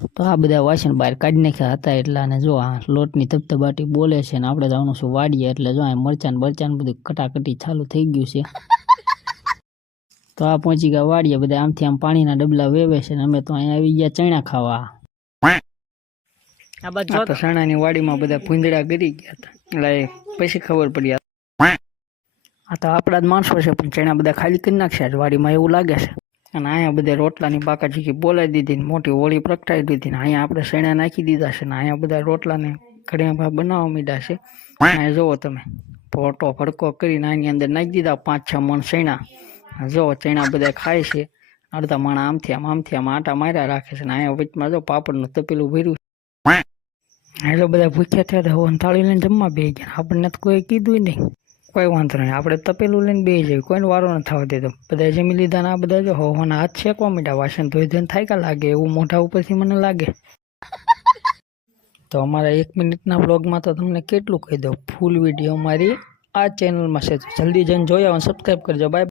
તો આ બધા વાસણ બહાર કાઢી નાખ્યા હતા એટલા, અને જો આ લોટની ધબધબાટી બોલે છે ને આપણે જવાનું છું વાડીએ, એટલે જો આ મરચાં બરચાં બધું કટાકટી ચાલુ થઈ ગયું છે. તો આ પહોંચી ગયા વાડીએ, બધા આમથી આમ પાણીના ડબલા વેવે છે ને અમે તો અહીંયા આવી ગયા ચણા ખાવા. આ તો ચણાની વાડીમાં બધા ભૂંદડા ગરી ગયા હતા, એટલે પછી ખબર પડી આ તો આપણા જ માણસો છે, પણ ચણા બધા ખાલી કરી નાખશે વાડીમાં એવું લાગે છે. અને અહીંયા બધા રોટલાની બાકાચીકી બોલાવી દીધી ને મોટી હોળી પ્રગટાવી દીધી ને અહીંયા આપણે ચણા નાખી દીધા છે ને અહીંયા બધા રોટલાને ઘડિયા બનાવવા માંડ્યા છે. અહીંયા જુઓ તમે, પોટો ભડકો કરીને આની અંદર નાખી દીધા 5-6 મણ ચણા. જો ચણા બધા ખાય છે, અડધા માણા આમથી આમ આટા માર્યા રાખે છે ને અહીંયા વચમાં જો પાપડનું તપેલું ભર્યું. જો બધા ભૂખ્યા થયા હવે થાળી લઈને જમવા બેસી ગયા, આપણને તો કોઈ કીધું નહીં. કોઈ વાંધો નહીં, આપણે તપેલું લઈને બેસી જઈએ, કોઈને વારો ન થવા દેતો. બધા જમી લીધા ને આ બધા જો હોવાના હાથ શેકવા માંડ્યા, વાસણ ધોઈ ધોઈને થાયકા લાગે એવું મોઢા ઉપરથી મને લાગે. તો અમારા 1 મિનિટના વ્લોગમાં તો તમને કેટલું કહી દઉં, ફૂલ વિડીયો મારી આ ચેનલમાં છે, જલ્દી જઈને જોઈ આવો, સબસ્ક્રાઈબ કરજો. બાય.